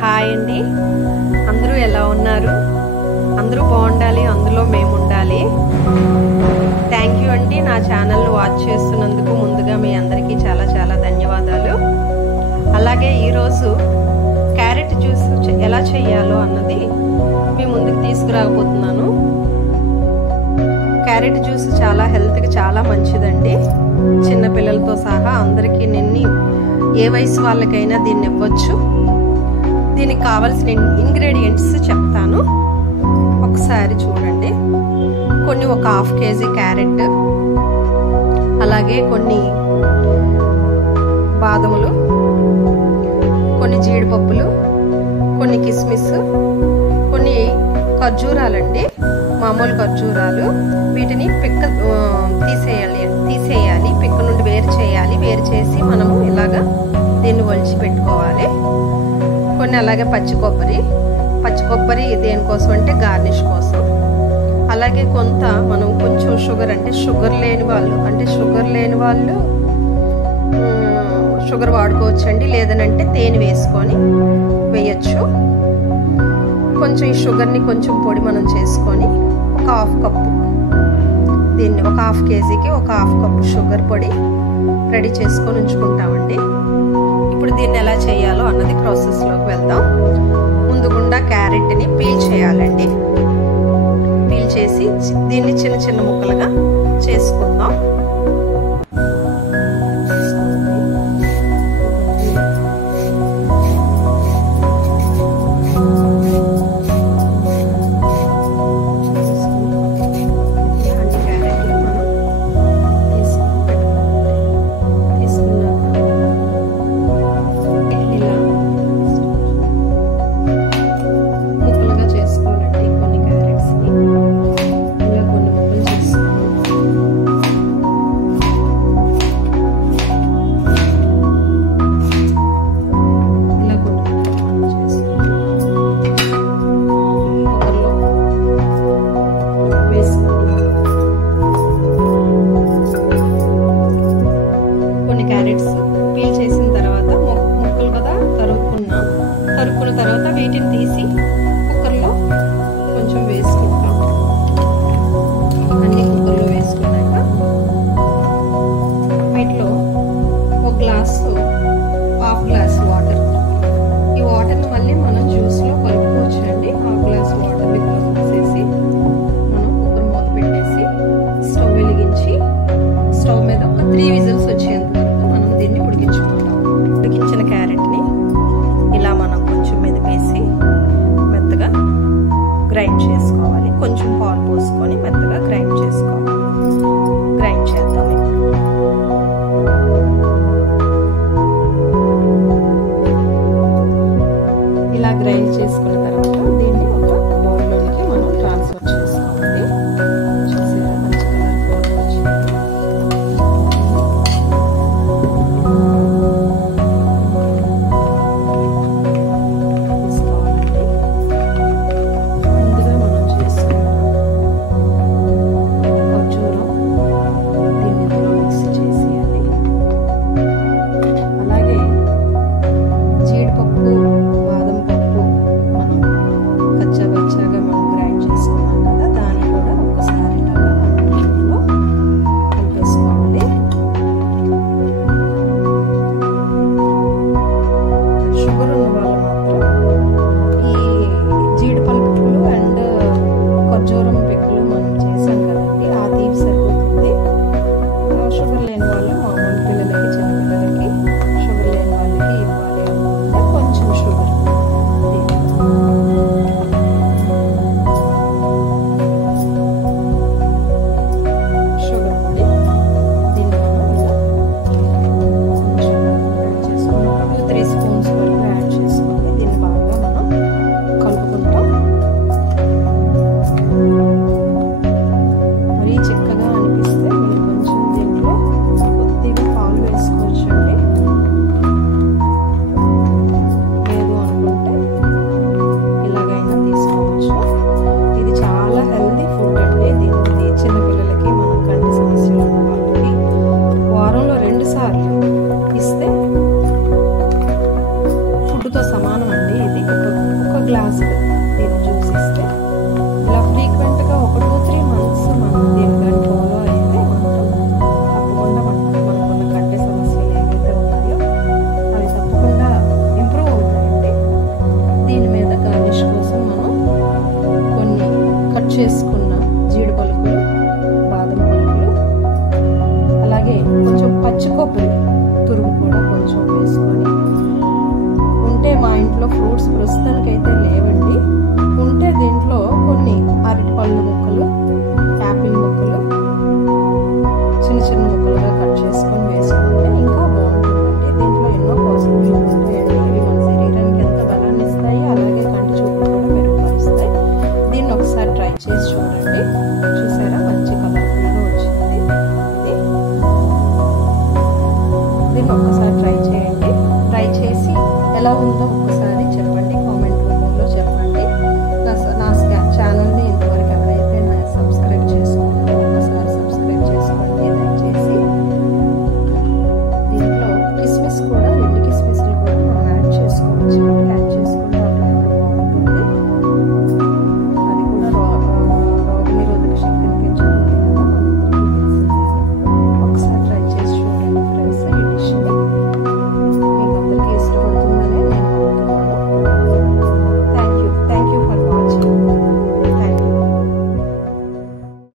Hi అండి, అందరూ ఎలా ఉన్నారు? అందరూ బాగుండాలి, అందులో మేము ఉండాలి. థ్యాంక్ యూ అండి, నా ఛానల్ను వాచ్ చేస్తున్నందుకు ముందుగా మీ అందరికీ చాలా చాలా ధన్యవాదాలు. అలాగే ఈరోజు క్యారెట్ జ్యూస్ ఎలా చేయాలో అన్నది మీ ముందుకు తీసుకురాకపోతున్నాను. క్యారెట్ జ్యూస్ చాలా హెల్త్కి చాలా మంచిదండి. చిన్నపిల్లలతో సహా అందరికీ ఏ వయసు వాళ్ళకైనా దీన్ని ఇవ్వచ్చు. దీనికి కావాల్సిన ఇంగ్రీడియంట్స్ చెప్తాను, ఒకసారి చూడండి. ఒక 1/2 కేజీ క్యారెట్, అలాగే కొన్ని బాదములు, కొన్ని జీడిపప్పులు, కొన్ని కిస్మిస్, కొన్ని ఖర్జూరాలండి, మామూలు ఖర్జూరాలు. వీటిని తీసేయాలి, పిక్క నుండి వేరు చేయాలి. వేరు చేసి మనము ఇలాగా దీన్ని ఒలిచి పెట్టుకోవాలి. కొన్ని అలాగే పచ్చి కొబ్బరి దేనికోసం అంటే గార్నిష్ కోసం. అలాగే మనం కొంచెం షుగర్ లేని వాళ్ళు షుగర్ వాడుకోవచ్చండి, లేదనంటే తేనె వేయచ్చు. కొంచెం ఈ షుగర్ని కొంచెం పొడి మనం చేసుకొని ఒక 1/2 కప్పు, దీన్ని ఒక 1/2 కేజీకి ఒక 1/2 కప్పు షుగర్ పొడి రెడీ చేసుకొని ఉంచుకుంటామండి. ఇప్పుడు దీన్ని ఎలా చేయాలో అన్నది ప్రాసెస్లోకి వెళ్దాం. ముందుగుండా క్యారెట్ని పీల్ చేయాలండి. పీల్ చేసి దీన్ని చిన్న చిన్న ముక్కలుగా చేసుకుందాం. గ్రైండ్ చేసుకోవాలి. కొంచెం పాలు పోసుకొని మెత్తగా గ్రైండ్ చేసుకోవాలి. గ్రైండ్ చేద్దాం. ఇలా గ్రైండ్ చేసుకున్న తర్వాత దీన్ని ఒక బౌల్లోకి మనం ట్రాన్స్ఫర్ చేసుకోవాలి. చూసారా, మంచి కలర్ వచ్చింది. దీంట్లో ఫ్రూట్స్ ప్రస్తుతానికైతే లేవండి. ఉంటే దీంట్లో కొన్ని అరటిపళ్ళు ముక్కలు, యాపిల్ ముక్కలు చిన్న చిన్న ముక్కలుగా కట్ చేసుకొని వేసుకుంటే ఇంకా బాగుంటుందండి. దీంట్లో ఎన్నో పోషకాలు ఉంటాయండి. ఇవి మన శరీరానికి ఎంత బలాన్ని ఇస్తాయి, అలాగే కంటి చూపు కూడా మెరుగుపరుస్తాయి. దీన్ని ఒకసారి ట్రై చేసి చూడండి. చూసారా, మంచి కలర్ఫుల్గా వచ్చింది ఇది. దీన్ని ఒక్కసారి ట్రై చేయండి. ట్రై చేసి ఎలా ఉందో ఒక్కసారి చెప్పండి కామెంట్